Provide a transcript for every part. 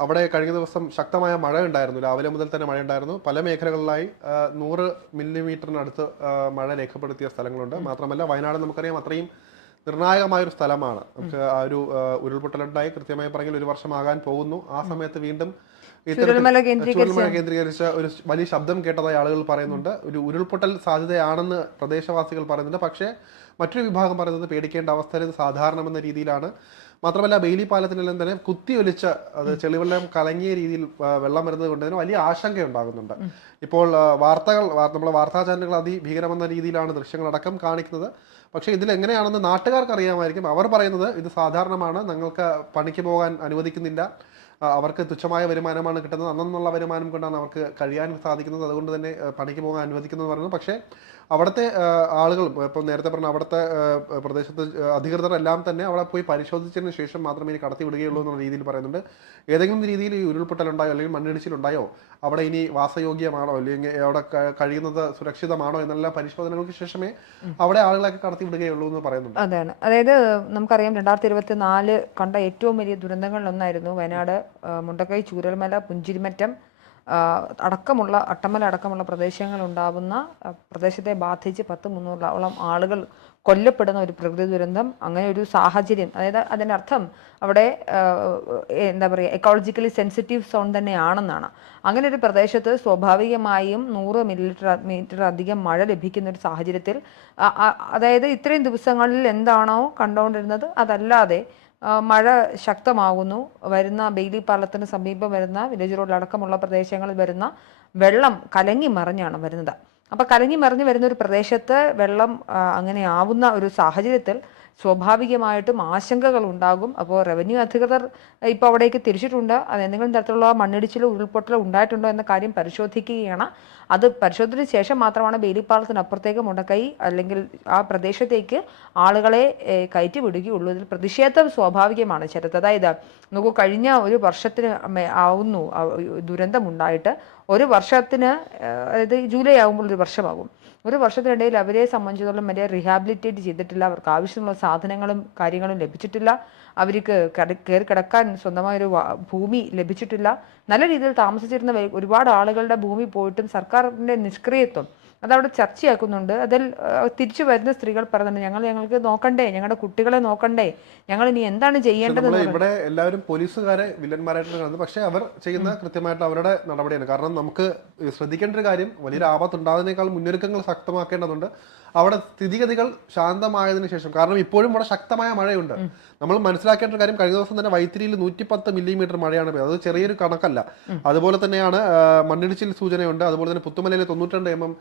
അവിടെ കഴിഞ്ഞ ദിവസം ശക്തമായ മഴ ഉണ്ടായിരുന്നു രാവിലെ മുതൽ തന്നെ മഴ ഉണ്ടായിരുന്നു പല മേഖലകളിലായി നൂറ് മില്ലിമീറ്ററിനടുത്ത് മഴ രേഖപ്പെടുത്തിയ സ്ഥലങ്ങളുണ്ട്. മാത്രമല്ല വയനാട് നമുക്കറിയാം അത്രയും നിർണായകമായ ഒരു സ്ഥലമാണ് നമുക്ക് ആ ഒരു ഉരുൾപൊട്ടലുണ്ടായി. കൃത്യമായി പറഞ്ഞാൽ ഒരു വർഷമാകാൻ പോകുന്നു. ആ സമയത്ത് വീണ്ടും ചുരൽമല കേന്ദ്രീകരിച്ച ഒരു വലിയ ശബ്ദം കേട്ടതായി ആളുകൾ പറയുന്നുണ്ട്. ഒരു ഉരുൾപൊട്ടൽ സാധ്യതയാണെന്ന് പ്രദേശവാസികൾ പറയുന്നുണ്ട്. പക്ഷേ മറ്റൊരു വിഭാഗം പറയുന്നത് പേടിക്കേണ്ട അവസ്ഥ സാധാരണമെന്ന രീതിയിലാണ്. മാത്രമല്ല ബെയിലി പാലത്തിനെല്ലാം തന്നെ കുത്തി ഒലിച്ച അത് ചെളിവെള്ളം കലങ്ങിയ രീതിയിൽ വെള്ളം വരുന്നത് കൊണ്ട് തന്നെ വലിയ ആശങ്കയുണ്ടാകുന്നുണ്ട്. ഇപ്പോൾ വാർത്തകൾ നമ്മളെ വാർത്താ ചാനലുകൾ അതിഭീകരമെന്ന രീതിയിലാണ് ദൃശ്യങ്ങളടക്കം കാണിക്കുന്നത്. പക്ഷേ ഇതിൽ എങ്ങനെയാണെന്ന് നാട്ടുകാർക്ക് അറിയാമായിരിക്കും. അവർ പറയുന്നത് ഇത് സാധാരണമാണ് ഞങ്ങൾക്ക് പണിക്ക് പോകാൻ അനുവദിക്കുന്നില്ല. അവർക്ക് തുച്ഛമായ വരുമാനമാണ് കിട്ടുന്നത്. അന്നെന്നുള്ള വരുമാനം കൊണ്ടാണ് അവർക്ക് കഴിയാൻ സാധിക്കുന്നത്. അതുകൊണ്ട് തന്നെ പണിക്ക് പോകാൻ അനുവദിക്കുന്നത് പറയുന്നത് പക്ഷേ അവിടുത്തെ ആളുകളും ഇപ്പം നേരത്തെ പറഞ്ഞ അവിടുത്തെ പ്രദേശത്ത് അധികൃതർ എല്ലാം തന്നെ അവിടെ പോയി പരിശോധിച്ചതിന് ശേഷം മാത്രമേ ഇനി കടത്തി വിടുകയുള്ളൂ എന്നുള്ള രീതിയിൽ പറയുന്നുണ്ട്. ഏതെങ്കിലും രീതിയിൽ ഈ ഉരുൾപൊട്ടലുണ്ടായോ അല്ലെങ്കിൽ മണ്ണിടിച്ചിലുണ്ടായോ? അവിടെ ഇനി വാസയോഗ്യമാണോ? അല്ലെങ്കിൽ അവിടെ കഴിയുന്നത് സുരക്ഷിതമാണോ? എന്നുള്ള പരിശോധനകൾക്ക് ശേഷമേ അവിടെ ആളുകളൊക്കെ കടത്തി വിടുകയുള്ളൂ എന്ന് പറയുന്നുണ്ട്. അതാണ്. അതായത് നമുക്കറിയാം രണ്ടായിരത്തി ഇരുപത്തി നാല് കണ്ട ഏറ്റവും വലിയ ദുരന്തങ്ങളിലൊന്നായിരുന്നു വയനാട് മുണ്ടക്കൈ ചൂരൽമല പുഞ്ചിരിമറ്റം അടക്കമുള്ള അട്ടമല അടക്കമുള്ള പ്രദേശങ്ങളുണ്ടാവുന്ന പ്രദേശത്തെ ബാധിച്ച് പത്ത് മുന്നൂറോളം ആളുകൾ കൊല്ലപ്പെടുന്ന ഒരു പ്രകൃതി ദുരന്തം അങ്ങനെ ഒരു സാഹചര്യം. അതായത് അതിന്റെ അർത്ഥം അവിടെ എന്താ പറയുക എക്കോളജിക്കലി സെൻസിറ്റീവ് സോൺ തന്നെയാണെന്നാണ്. അങ്ങനെ ഒരു പ്രദേശത്ത് സ്വാഭാവികമായും നൂറ് മില്ലിലിറ്റർ മീറ്റർ അധികം മഴ ലഭിക്കുന്ന ഒരു സാഹചര്യത്തിൽ അതായത് ഇത്രയും ദിവസങ്ങളിൽ എന്താണോ കണ്ടുകൊണ്ടിരുന്നത് അതല്ലാതെ മഴ ശക്തമാകുന്നു. വരുന്ന ബെയിലി പാലത്തിന് സമീപം വരുന്ന വില്ലേജ് റോഡ് അടക്കമുള്ള പ്രദേശങ്ങളിൽ വരുന്ന വെള്ളം കലങ്ങി മറിഞ്ഞാണ് വരുന്നത്. അപ്പോൾ കലങ്ങി മറിഞ്ഞ് വരുന്ന ഒരു പ്രദേശത്ത് വെള്ളം അങ്ങനെ ആവുന്ന ഒരു സാഹചര്യത്തിൽ സ്വാഭാവികമായിട്ടും ആശങ്കകൾ ഉണ്ടാകും അപ്പോൾ റവന്യൂ അധികൃതർ ഇപ്പോൾ അവിടേക്ക് തിരിച്ചിട്ടുണ്ട്. അത് എന്തെങ്കിലും തരത്തിലുള്ള മണ്ണിടിച്ചിലോ ഉരുൾപൊട്ടലോ ഉണ്ടായിട്ടുണ്ടോ എന്ന കാര്യം പരിശോധിക്കുകയാണ്. അത് പരിശോധിച്ചതിന് ശേഷം മാത്രമാണ് ബേലിപ്പാളത്തിനപ്പുറത്തേക്ക് മുടക്കൈ അല്ലെങ്കിൽ ആ പ്രദേശത്തേക്ക് ആളുകളെ കയറ്റി വിടുകയുള്ളൂ. ഇതിൽ പ്രതിഷേധം സ്വാഭാവികമാണ് ശരത്ത് അതായത് നോക്കൂ കഴിഞ്ഞ ഒരു വർഷത്തിന് ആവുന്നു ദുരന്തം ദുരന്തമുണ്ടായിട്ട്. ഒരു വർഷത്തിന് അതായത് ജൂലൈ ആകുമ്പോൾ ഒരു വർഷമാകും. ഒരു വർഷത്തിനിടയിൽ അവരെ സംബന്ധിച്ചിടത്തോളം വലിയ റീഹാബിലിറ്റേറ്റ് ചെയ്തിട്ടില്ല. അവർക്ക് ആവശ്യമുള്ള സാധനങ്ങളും കാര്യങ്ങളും ലഭിച്ചിട്ടില്ല. അവർക്ക് കയറി കിടക്കാൻ സ്വന്തമായൊരു ഒരു ഭൂമി ലഭിച്ചിട്ടില്ല. നല്ല രീതിയിൽ താമസിച്ചിരുന്ന ഒരുപാട് ആളുകളുടെ ഭൂമി പോയിട്ടും സർക്കാരിന്റെ നിഷ്ക്രിയത്വം അതവിടെ ചർച്ചയാക്കുന്നുണ്ട്. അതിൽ തിരിച്ചു വരുന്ന സ്ത്രീകൾ പറയുന്നുണ്ട് ഞങ്ങൾ ഞങ്ങൾക്ക് നോക്കണ്ടേ ഞങ്ങളുടെ കുട്ടികളെ നോക്കണ്ടേ ഞങ്ങൾ ഇനി എന്താണ് ചെയ്യേണ്ടത് ഇവിടെ എല്ലാവരും പോലീസുകാരെ വില്ലന്മാരായിട്ടാണ് കാണുന്നത്. പക്ഷേ അവർ ചെയ്യുന്ന കൃത്യമായിട്ട് അവരുടെ നടപടിയാണ്. കാരണം നമുക്ക് ശ്രദ്ധിക്കേണ്ട ഒരു കാര്യം വലിയൊരു ആപത്ത് ഉണ്ടാകുന്നതിനേക്കാൾ മുന്നൊരുക്കങ്ങൾ ശക്തമാക്കേണ്ടതുണ്ട്. അവിടെ സ്ഥിതിഗതികൾ ശാന്തമായതിന് ശേഷം കാരണം ഇപ്പോഴും ഇവിടെ ശക്തമായ മഴയുണ്ട്. നമ്മൾ മനസ്സിലാക്കേണ്ട ഒരു കാര്യം കഴിഞ്ഞ ദിവസം തന്നെ വൈത്തിരിയിൽ നൂറ്റിപ്പത്ത് മില്ലിമീറ്റർ മഴയാണ് പെയ്തത്. അത് ചെറിയൊരു കണക്കല്ല. അതുപോലെ തന്നെയാണ് മണ്ണിടിച്ചിൽ സൂചനയുണ്ട്. അതുപോലെ തന്നെ പുത്തുമലയിൽ തൊണ്ണൂറ്റിരണ്ട് എം എം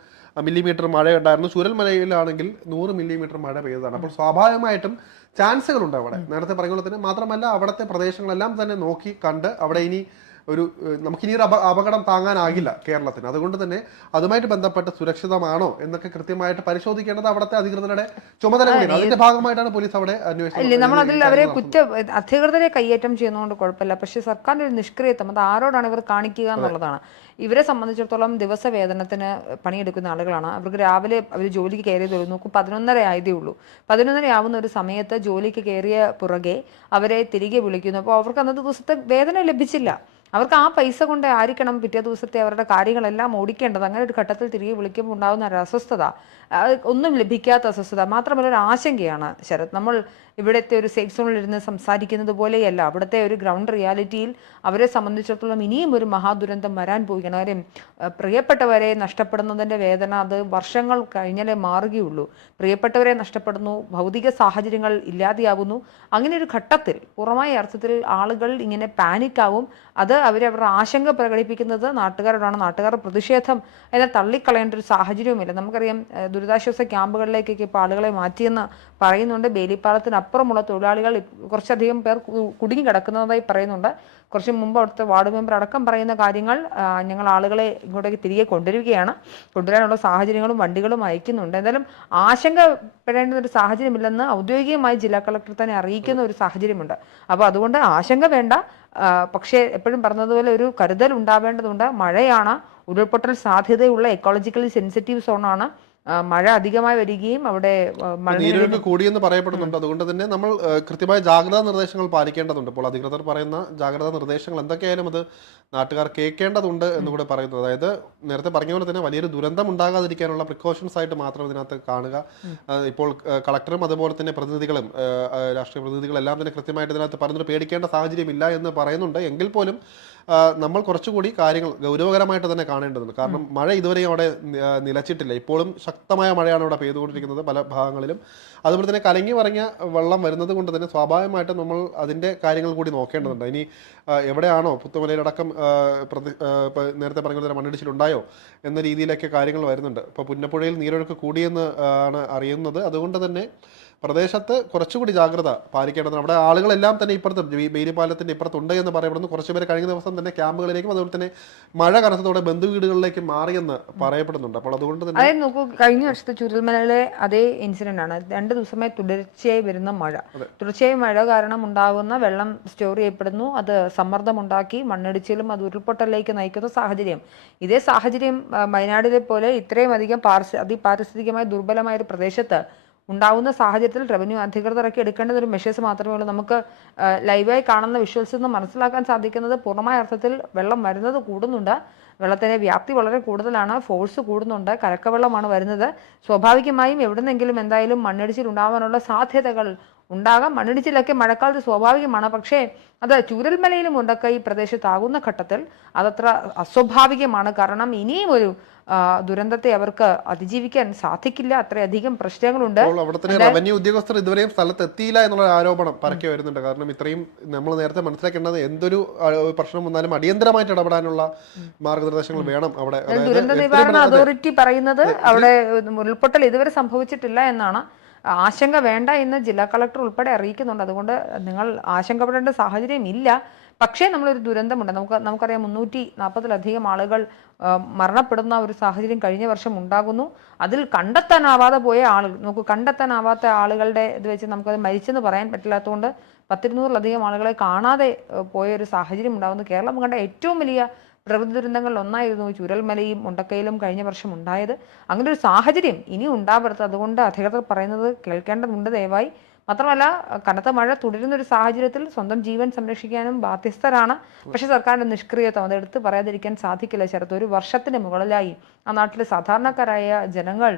മില്ലിമീറ്റർ മഴ ഉണ്ടായിരുന്നു. ചുരൽമലയിലാണെങ്കിൽ നൂറ് മില്ലിമീറ്റർ മഴ പെയ്തതാണ്. അപ്പോൾ സ്വാഭാവികമായിട്ടും ചാൻസുകളുണ്ട് അവിടെ. നേരത്തെ പറഞ്ഞ പോലെ തന്നെ മാത്രമല്ല അവിടുത്തെ പ്രദേശങ്ങളെല്ലാം തന്നെ നോക്കി കണ്ട് അവിടെ ഇനി ഒരു നമുക്കിനി ഒരു അപ അപകടം താങ്ങാനാകില്ല കേരളത്തിന്. അതുകൊണ്ട് തന്നെ അതുമായിട്ട് ബന്ധപ്പെട്ട് സുരക്ഷിതമാണോ എന്നൊക്കെ കൃത്യമായിട്ട് പരിശോധിക്കേണ്ടത് അവിടുത്തെ അധികൃതരുടെ ചുമതല അതിന്റെ ഭാഗമായിട്ടാണ് പോലീസ് അവിടെ അന്വേഷണം നമ്മൾ അതിൽ അവരെ കുറ്റ അധികൃതരെ കൈയേറ്റം ചെയ്യുന്നതുകൊണ്ട് കുഴപ്പമില്ല. പക്ഷേ സർക്കാരിന്റെ ഒരു നിഷ്ക്രിയത്വം അത് ആരോടാണ് ഇവർ കാണിക്കുക എന്നുള്ളതാണ്. ഇവരെ സംബന്ധിച്ചിടത്തോളം ദിവസവേതനത്തിന് പണിയെടുക്കുന്ന ആളുകളാണ്. അവർക്ക് രാവിലെ അവർ ജോലിക്ക് കയറിയത് നോക്കും പതിനൊന്നര ആയതേ ഉള്ളൂ. പതിനൊന്നര ആവുന്ന ഒരു സമയത്ത് ജോലിക്ക് കയറിയ പുറകെ അവരെ തിരികെ വിളിക്കുന്നു. അപ്പോൾ അവർക്ക് അന്നത്തെ ദിവസത്തെ വേതനം ലഭിച്ചില്ല. അവർക്ക് ആ പൈസ കൊണ്ട് ആയിരിക്കണം പിറ്റേ ദിവസത്തെ അവരുടെ കാര്യങ്ങളെല്ലാം ഓടിക്കേണ്ടത്. അങ്ങനെ ഒരു ഘട്ടത്തിൽ തിരികെ വിളിക്കുമ്പോൾ ഉണ്ടാകുന്ന ഒരു അസ്വസ്ഥത. ഒന്നും ലഭിക്കാത്ത അസ്വസ്ഥത. മാത്രമല്ല ഒരു ആശങ്കയാണ് ശരത്. നമ്മൾ ഇവിടുത്തെ ഒരു സേഫ് സോണിൽ ഇരുന്ന് സംസാരിക്കുന്നത് പോലെയല്ല. അവിടുത്തെ ഒരു ഗ്രൗണ്ട് റിയാലിറ്റിയിൽ അവരെ സംബന്ധിച്ചിടത്തോളം ഇനിയും ഒരു മഹാദുരന്തം വരാൻ പോവുകയാണ്. പ്രിയപ്പെട്ടവരെ നഷ്ടപ്പെടുന്നതിന്റെ വേദന അത് വർഷങ്ങൾ കഴിഞ്ഞാലേ മാറുകയുള്ളൂ. പ്രിയപ്പെട്ടവരെ നഷ്ടപ്പെടുന്നു ഭൗതിക സാഹചര്യങ്ങൾ ഇല്ലാതെയാവുന്നു. അങ്ങനെ ഒരു ഘട്ടത്തിൽ പൂർണമായ അർത്ഥത്തിൽ ആളുകൾ ഇങ്ങനെ പാനിക്കാവും അത് അവരവരുടെ ആശങ്ക പ്രകടിപ്പിക്കുന്നത് നാട്ടുകാരോടാണ്. നാട്ടുകാരുടെ പ്രതിഷേധം അതിനെ തള്ളിക്കളയേണ്ട ഒരു സാഹചര്യവുമില്ല. നമുക്കറിയാം ദുരിതാശ്വാസ ക്യാമ്പുകളിലേക്കൊക്കെ ഇപ്പോൾ ആളുകളെ മാറ്റിയെന്ന് പറയുന്നുണ്ട്. ബേലിപ്പാലത്തിനപ്പുറമുള്ള തൊഴിലാളികൾ കുറച്ചധികം പേർ കുടുങ്ങിക്കിടക്കുന്നതായി കുടുങ്ങി കിടക്കുന്നതായി പറയുന്നുണ്ട്. കുറച്ച് മുമ്പ് അവിടുത്തെ വാർഡ് മെമ്പർ അടക്കം പറയുന്ന കാര്യങ്ങൾ ഞങ്ങൾ ആളുകളെ ഇങ്ങോട്ടേക്ക് തിരികെ കൊണ്ടുവരികയാണ്. കൊണ്ടുവരാനുള്ള സാഹചര്യങ്ങളും വണ്ടികളും അയക്കുന്നുണ്ട്. എന്തായാലും ആശങ്കപ്പെടേണ്ട ഒരു സാഹചര്യമില്ലെന്ന് ഔദ്യോഗികമായി ജില്ലാ കളക്ടർ തന്നെ അറിയിക്കുന്ന ഒരു സാഹചര്യമുണ്ട്. അപ്പോൾ അതുകൊണ്ട് ആശങ്ക വേണ്ട. പക്ഷേ എപ്പോഴും പറഞ്ഞതുപോലെ ഒരു കരുതൽ ഉണ്ടാവേണ്ടതുണ്ട്. മഴയാണ് ഉരുൾപൊട്ടൽ സാധ്യതയുള്ള എക്കോളജിക്കലി സെൻസിറ്റീവ് സോണാണ് മഴ അധികമായി വരികയും അവിടെ നീരൊഴുക്ക് കൂടിയെന്ന് പറയപ്പെടുന്നുണ്ട്. അതുകൊണ്ട് തന്നെ നമ്മൾ കൃത്യമായ ജാഗ്രതാ നിർദ്ദേശങ്ങൾ പാലിക്കേണ്ടതുണ്ട്. ഇപ്പോൾ അധികൃതർ പറയുന്ന ജാഗ്രതാ നിർദ്ദേശങ്ങൾ എന്തൊക്കെയായാലും അത് നാട്ടുകാർ കേൾക്കേണ്ടതുണ്ട് എന്ന് കൂടെ പറയുന്നു അതായത് നേരത്തെ പറഞ്ഞ പോലെ തന്നെ വലിയൊരു ദുരന്തം ഉണ്ടാകാതിരിക്കാനുള്ള പ്രിക്കോഷൻസ് ആയിട്ട് മാത്രം ഇതിനകത്ത് കാണുക. ഇപ്പോൾ കളക്ടറും അതുപോലെ തന്നെ പ്രതിനിധികളും രാഷ്ട്രീയ പ്രതിനിധികളും എല്ലാം തന്നെ കൃത്യമായിട്ട് ഇതിനകത്ത് പറഞ്ഞിട്ട് പേടിക്കേണ്ട സാഹചര്യമില്ല എന്ന് പറയുന്നുണ്ട്. എങ്കിൽ പോലും നമ്മൾ കുറച്ചുകൂടി കാര്യങ്ങൾ ഗൗരവകരമായിട്ട് തന്നെ കാണേണ്ടതുണ്ട്. കാരണം മഴ ഇതുവരെയും അവിടെ നിലച്ചിട്ടില്ല. ഇപ്പോഴും ശക്തമായ മഴയാണ് ഇവിടെ പെയ്തുകൊണ്ടിരിക്കുന്നത് പല ഭാഗങ്ങളിലും. അതുപോലെ തന്നെ കലങ്ങി പറഞ്ഞ വെള്ളം വരുന്നത് കൊണ്ട് തന്നെ സ്വാഭാവികമായിട്ടും നമ്മൾ അതിന്റെ കാര്യങ്ങൾ കൂടി നോക്കേണ്ടതുണ്ട്. ഇനി എവിടെയാണോ പുത്തുമലയിലടക്കം പ്രതി നേരത്തെ പറഞ്ഞ പോലെ മണ്ണിടിച്ചിലുണ്ടായോ എന്ന രീതിയിലൊക്കെ കാര്യങ്ങൾ വരുന്നുണ്ട്. ഇപ്പോൾ പുന്നപ്പുഴയിൽ നീരൊഴുക്ക് കൂടിയെന്ന് ആണ് അറിയുന്നത്. അതുകൊണ്ട് തന്നെ പ്രദേശത്ത് കുറച്ചുകൂടി ജാഗ്രത പാലിക്കേണ്ടത് അവിടെ ആളുകളെല്ലാം തന്നെ ഇപ്പുറത്ത്. ബേരിപ്പാലത്തിന്റെ ഇപ്പുറത്തുണ്ട് എന്ന് പറയപ്പെടുന്നു. കുറച്ച് പേര് കഴിഞ്ഞ ദിവസം തന്നെ ക്യാമ്പുകളിലേക്കും അതുപോലെ തന്നെ മഴ കനത്തതോടെ ബന്ധുവീടുകളിലേക്ക് മാറിയെന്ന് പറയപ്പെടുന്നുണ്ട്. അപ്പോൾ അതുകൊണ്ട് തന്നെ അതായത് നോക്കൂ കഴിഞ്ഞ വർഷത്തെ ചുരുൾമലയിലെ അതേ ഇൻസിഡന്റ് ആണ്. രണ്ട് ദിവസമായി തുടർച്ചയായി വരുന്ന മഴ. തുടർച്ചയായി മഴ കാരണം ഉണ്ടാകുന്ന വെള്ളം സ്റ്റോർ ചെയ്യപ്പെടുന്നു. അത് സമ്മർദ്ദമുണ്ടാക്കി മണ്ണിടിച്ചിലും അത് ഉരുൾപൊട്ടലിലേക്ക് നയിക്കുന്ന സാഹചര്യം. ഇതേ സാഹചര്യം വയനാടിലെ പോലെ ഇത്രയും അധികം പാർശ്വ അതിപാരിസ്ഥിതികമായി ദുർബലമായ ഒരു പ്രദേശത്ത് ഉണ്ടാവുന്ന സാഹചര്യത്തിൽ റവന്യൂ അധികൃതരൊക്കെ എടുക്കേണ്ടത് ഒരു മെഷേഴ്സ് മാത്രമേ ഉള്ളൂ. നമുക്ക് ലൈവായി കാണുന്ന വിഷ്വൽസിൽ നിന്ന് മനസ്സിലാക്കാൻ സാധിക്കുന്നത് പൂർണമായ അർത്ഥത്തിൽ വെള്ളം വരുന്നത് കൂടുന്നുണ്ട്. വെള്ളത്തിന്റെ വ്യാപ്തി വളരെ കൂടുതലാണ്. ഫോഴ്സ് കൂടുന്നുണ്ട്. കലക്കവെള്ളമാണ് വരുന്നത്. സ്വാഭാവികമായും എവിടുന്നെങ്കിലും എന്തായാലും മണ്ണിടിച്ചിൽ ഉണ്ടാവാനുള്ള സാധ്യതകൾ ഉണ്ടാകാം. മണ്ണിടിച്ചിലൊക്കെ മഴക്കാലത്ത് സ്വാഭാവികമാണ്. പക്ഷേ അത് ചൂരൽമലയിലും ഉണ്ടൊക്കെ ഈ പ്രദേശത്താകുന്ന ഘട്ടത്തിൽ അതത്ര അസ്വാഭാവികമാണ്. കാരണം ഇനിയും ഒരു ദുരന്തത്തെ അവർക്ക് അതിജീവിക്കാൻ സാധിക്കില്ല. അത്രയധികം പ്രശ്നങ്ങളുണ്ട്. അപ്പോൾ അവിടെ തന്നെ റവന്യൂ ഉദ്യോഗസ്ഥർ ഇതുവരെയും സ്ഥലത്ത് എത്തിയില്ല എന്നുള്ള ആരോപണം പരക്കെ വരുന്നുണ്ട്. കാരണം ഇത്രയും നമ്മൾ നേരത്തെ മനസ്സിലാക്കേണ്ടത് എന്തൊരു പ്രശ്നം വന്നാലും അടിയന്തരമായിട്ട് ഇടപെടാനുള്ള മാർഗനിർദ്ദേശങ്ങൾ വേണം അവിടെ. ദുരന്ത നിവാരണ അതോറിറ്റി പറയുന്നത് അവിടെ ഉരുൾപൊട്ടൽ ഇതുവരെ സംഭവിച്ചിട്ടില്ല എന്നാണ് ആശങ്ക വേണ്ട എന്ന് ജില്ലാ കളക്ടർ ഉൾപ്പെടെ അറിയിക്കുന്നുണ്ട്. അതുകൊണ്ട് നിങ്ങൾ ആശങ്കപ്പെടേണ്ട സാഹചര്യം ഇല്ല. പക്ഷേ നമ്മളൊരു ദുരന്തമുണ്ട്. നമുക്ക് നമുക്കറിയാം മുന്നൂറ്റി നാൽപ്പതിലധികം ആളുകൾ മരണപ്പെടുന്ന ഒരു സാഹചര്യം കഴിഞ്ഞ വർഷം ഉണ്ടാകുന്നു. അതിൽ കണ്ടെത്താനാവാതെ പോയ ആളുകൾ നമുക്ക് കണ്ടെത്താനാവാത്ത ആളുകളുടെ ഇത് വെച്ച് നമുക്കത് മരിച്ചെന്ന് പറയാൻ പറ്റില്ലാത്തതുകൊണ്ട് പത്തിരുന്നൂറിലധികം ആളുകളെ കാണാതെ പോയ ഒരു സാഹചര്യം ഉണ്ടാകുന്നു. കേരളം കണ്ട ഏറ്റവും വലിയ പ്രകൃതി ദുരന്തങ്ങളിൽ ഒന്നായിരുന്നു. ചുരൽമലയും മുണ്ടക്കയിലും കഴിഞ്ഞ വർഷം ഉണ്ടായത്. അങ്ങനെ ഒരു സാഹചര്യം ഇനി ഉണ്ടാവരുത്. അതുകൊണ്ട് അധികൃതർ പറയുന്നത് കേൾക്കേണ്ടതുണ്ട് ദയവായി. മാത്രമല്ല കനത്ത മഴ തുടരുന്ന ഒരു സാഹചര്യത്തിൽ സ്വന്തം ജീവൻ സംരക്ഷിക്കാനും ബാധ്യസ്ഥരാണ്. പക്ഷേ സർക്കാരിന്റെ നിഷ്ക്രിയത്വം അതെടുത്ത് പറയാതിരിക്കാൻ സാധിക്കില്ല. ശരത്ത് ഒരു വർഷത്തിന് മുകളിലായി. ആ നാട്ടിലെ സാധാരണക്കാരായ ജനങ്ങൾ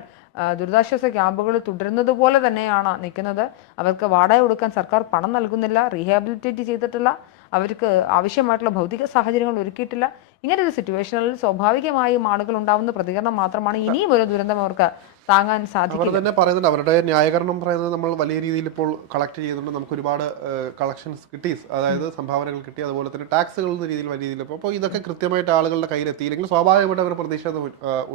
ദുരിതാശ്വാസ ക്യാമ്പുകൾ തുടരുന്നത് പോലെ തന്നെയാണ് നിൽക്കുന്നത്. അവർക്ക് വാടക കൊടുക്കാൻ സർക്കാർ പണം നൽകുന്നില്ല റീഹാബിലിറ്റേറ്റ് ചെയ്തിട്ടില്ല അവർക്ക് ആവശ്യമായിട്ടുള്ള ഭൗതിക സാഹചര്യങ്ങൾ ഒരുക്കിയിട്ടില്ല. ഇങ്ങനെ ഒരു സിറ്റുവേഷനിൽ സ്വാഭാവികമായും ആളുകൾ ഉണ്ടാവുന്ന പ്രതികരണം മാത്രമാണ് ഇനിയും ഒരു ദുരന്തം അവർക്ക് താങ്ങാൻ സാധിക്കും തന്നെ പറയുന്നുണ്ട് അവരുടെ ന്യായീകരണം പറയുന്നത് നമ്മൾ വലിയ രീതിയിൽ ഇപ്പോൾ കളക്ട് ചെയ്യുന്നുണ്ട്. നമുക്ക് ഒരുപാട് കളക്ഷൻസ് കിട്ടി. അതായത് സംഭാവനകൾ കിട്ടി. അതുപോലെ തന്നെ ടാക്സുകൾ എന്ന രീതിയിൽ വലിയ രീതിയിൽ. അപ്പോൾ ഇതൊക്കെ കൃത്യമായിട്ട് ആളുകളുടെ കയ്യിൽ എത്തിയില്ലെങ്കിൽ സ്വാഭാവികമായിട്ട് അവർ പ്രതിഷേധം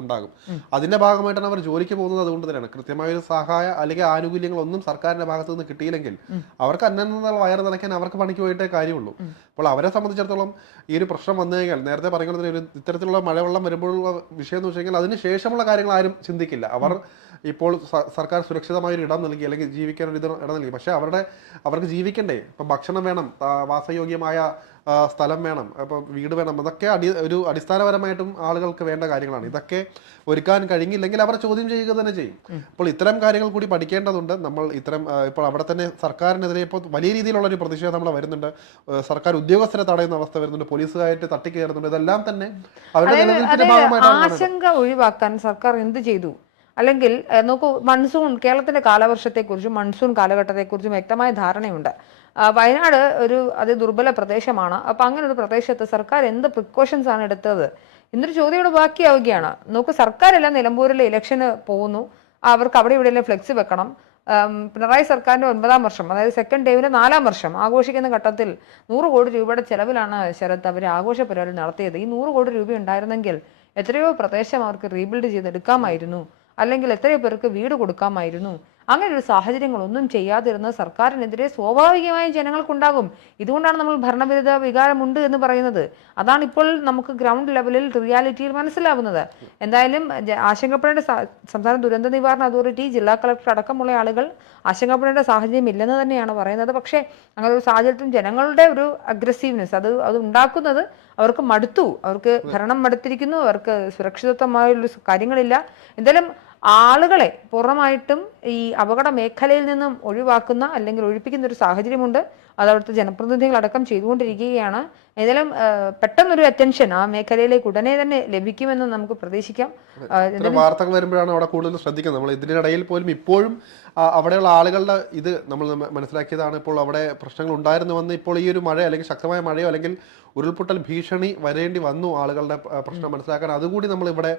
ഉണ്ടാകും. അതിന്റെ ഭാഗമായിട്ടാണ് അവർ ജോലിക്ക് പോകുന്നത്. അതുകൊണ്ട് തന്നെയാണ്. കൃത്യമായ ഒരു സഹായ അല്ലെങ്കിൽ ആനുകൂല്യങ്ങൾ ഒന്നും സർക്കാരിന്റെ ഭാഗത്ത് നിന്ന് കിട്ടിയില്ലെങ്കിൽ അവർക്ക് അന്നുള്ള വയർ നിറയ്ക്കാൻ അവർക്ക് പണിക്ക് പോയിട്ടേ കാര്യമുള്ളൂ. അപ്പോൾ അവരെ സംബന്ധിച്ചിടത്തോളം ഈ ഒരു പ്രശ്നം വന്നു കഴിഞ്ഞാൽ നേരത്തെ പറയുന്നത് ഒരു ഇത്തരത്തിലുള്ള മഴവെള്ളം വരുമ്പോഴുള്ള വിഷയം എന്ന് വെച്ച് കഴിഞ്ഞാൽ അതിന് ശേഷമുള്ള കാര്യങ്ങൾ ആരും ചിന്തിക്കില്ല. അവർ ഇപ്പോൾ സർക്കാർ സുരക്ഷിതമായ ഒരു ഇടം നൽകി അല്ലെങ്കിൽ ജീവിക്കാൻ ഒരു ഇടം നൽകി. പക്ഷേ അവരുടെ അവർക്ക് ജീവിക്കണ്ടേ? ഇപ്പം ഭക്ഷണം വേണം വാസയോഗ്യമായ സ്ഥലം വേണം അപ്പോൾ വീട് വേണം അതൊക്കെ അടി ഒരു അടിസ്ഥാനപരമായിട്ടും ആളുകൾക്ക് വേണ്ട കാര്യങ്ങളാണ്. ഇതൊക്കെ ഒരുക്കാൻ കഴിഞ്ഞില്ലെങ്കിൽ അവർ ചോദ്യം ചെയ്യുക തന്നെ ചെയ്യും. അപ്പോൾ ഇത്തരം കാര്യങ്ങൾ കൂടി പഠിക്കേണ്ടതുണ്ട്. നമ്മൾ ഇത്തരം ഇപ്പോൾ അവിടെ തന്നെ സർക്കാരിനെതിരെ ഇപ്പോൾ വലിയ രീതിയിലുള്ള ഒരു പ്രതിഷേധം നമ്മൾ വരുന്നുണ്ട്. സർക്കാർ ഉദ്യോഗസ്ഥരെ തടയുന്ന അവസ്ഥ വരുന്നുണ്ട്. പോലീസുകാരായിട്ട് തട്ടിക്കയറുന്നുണ്ട്. ഇതെല്ലാം തന്നെ അവരുടെ. ആശങ്ക ഒഴിവാക്കാൻ സർക്കാർ എന്ത് ചെയ്തു? അല്ലെങ്കിൽ നോക്കൂ മൺസൂൺ കേരളത്തിന്റെ കാലവർഷത്തെക്കുറിച്ചും മൺസൂൺ കാലഘട്ടത്തെക്കുറിച്ചും വ്യക്തമായ ധാരണയുണ്ട്. വയനാട് ഒരു അത് ദുർബല പ്രദേശമാണ്. അപ്പൊ അങ്ങനെ ഒരു പ്രദേശത്ത് സർക്കാർ എന്ത് പ്രിക്കോഷൻസ് ആണ് എടുത്തത്? എന്നൊരു ചോദ്യം ഇവിടെ ബാക്കിയാവുകയാണ്. നോക്കൂ സർക്കാരെല്ലാം നിലമ്പൂരിലെ ഇലക്ഷന് പോകുന്നു. അവർക്ക് അവിടെ ഇവിടെ ഫ്ലെക്സ് വെക്കണം. പിണറായി സർക്കാരിന്റെ ഒൻപതാം വർഷം അതായത് സെക്കൻഡ് ഡേവിന്റെ നാലാം വർഷം ആഘോഷിക്കുന്ന ഘട്ടത്തിൽ നൂറ് കോടി രൂപയുടെ ചെലവിലാണ് ശരത് അവർ ആഘോഷ പരിപാടി നടത്തിയത്. ഈ നൂറ് കോടി രൂപ ഉണ്ടായിരുന്നെങ്കിൽ എത്രയോ പ്രദേശം അവർക്ക് റീബിൽഡ് ചെയ്തെടുക്കാമായിരുന്നു. അല്ലെങ്കിൽ എത്രയോ പേർക്ക് വീട് കൊടുക്കാമായിരുന്നു. അങ്ങനെ ഒരു സാഹചര്യങ്ങളൊന്നും ചെയ്യാതിരുന്ന സർക്കാരിനെതിരെ സ്വാഭാവികമായും ജനങ്ങൾക്കുണ്ടാകും. ഇതുകൊണ്ടാണ് നമ്മൾ ഭരണവിരുദ്ധ വികാരമുണ്ട് എന്ന് പറയുന്നത്. അതാണ് ഇപ്പോൾ നമുക്ക് ഗ്രൗണ്ട് ലെവലിൽ റിയാലിറ്റിയിൽ മനസ്സിലാവുന്നത്. എന്തായാലും ആശങ്കപ്പെടേണ്ട സംസ്ഥാന ദുരന്ത നിവാരണ അതോറിറ്റി ജില്ലാ കളക്ടർ അടക്കമുള്ള ആളുകൾ ആശങ്കപ്പെടേണ്ട സാഹചര്യം ഇല്ലെന്ന് തന്നെയാണ് പറയുന്നത്. പക്ഷേ അങ്ങനെ ഒരു സാഹചര്യത്തിൽ ജനങ്ങളുടെ ഒരു അഗ്രസീവ്നെസ് അത് അത് ഉണ്ടാക്കുന്നത് അവർക്ക് മടുത്തു. അവർക്ക് ഭരണം മടുത്തിരിക്കുന്നു. അവർക്ക് സുരക്ഷിതത്വമായുള്ള കാര്യങ്ങളില്ല. എന്തായാലും ആളുകളെ പുറമായിട്ടും ഈ അപകട മേഖലയിൽ നിന്നും ഒഴിവാക്കുന്ന അല്ലെങ്കിൽ ഒഴിപ്പിക്കുന്ന ഒരു സാഹചര്യമുണ്ട്. അത് അവിടുത്തെ ജനപ്രതിനിധികളടക്കം ചെയ്തുകൊണ്ടിരിക്കുകയാണ്. ഏതായാലും പെട്ടെന്നൊരു അറ്റൻഷൻ ആ മേഖലയിലേക്ക് ഉടനെ തന്നെ ലഭിക്കുമെന്ന് നമുക്ക് പ്രതീക്ഷിക്കാം. വാർത്തകൾ വരുമ്പോഴാണ് അവിടെ കൂടുതൽ ശ്രദ്ധിക്കുന്നത്. നമ്മൾ ഇതിനിടയിൽ പോലും ഇപ്പോഴും അവിടെയുള്ള ആളുകളുടെ ഇത് നമ്മൾ മനസ്സിലാക്കിയതാണ് ഇപ്പോൾ അവിടെ പ്രശ്നങ്ങൾ ഉണ്ടായിരുന്നുവെന്ന് ഇപ്പോൾ ഈ ഒരു മഴ അല്ലെങ്കിൽ ശക്തമായ മഴയോ അല്ലെങ്കിൽ ഉരുൾപൊട്ടൽ ഭീഷണി വരേണ്ടി വന്നു ആളുകളുടെ പ്രശ്നം മനസ്സിലാക്കാൻ. അതുകൂടി നമ്മൾ ഇവിടെ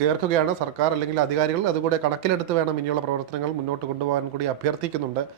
ചേർക്കുകയാണ്. സർക്കാർ അല്ലെങ്കിൽ അധികാരികൾ അതുകൂടെ കണക്കിലെടുത്ത് വേണം ഇനിയുള്ള പ്രവർത്തനങ്ങൾ മുന്നോട്ട് കൊണ്ടുപോകാൻ കൂടി അഭ്യർത്ഥിക്കുന്നുണ്ട്.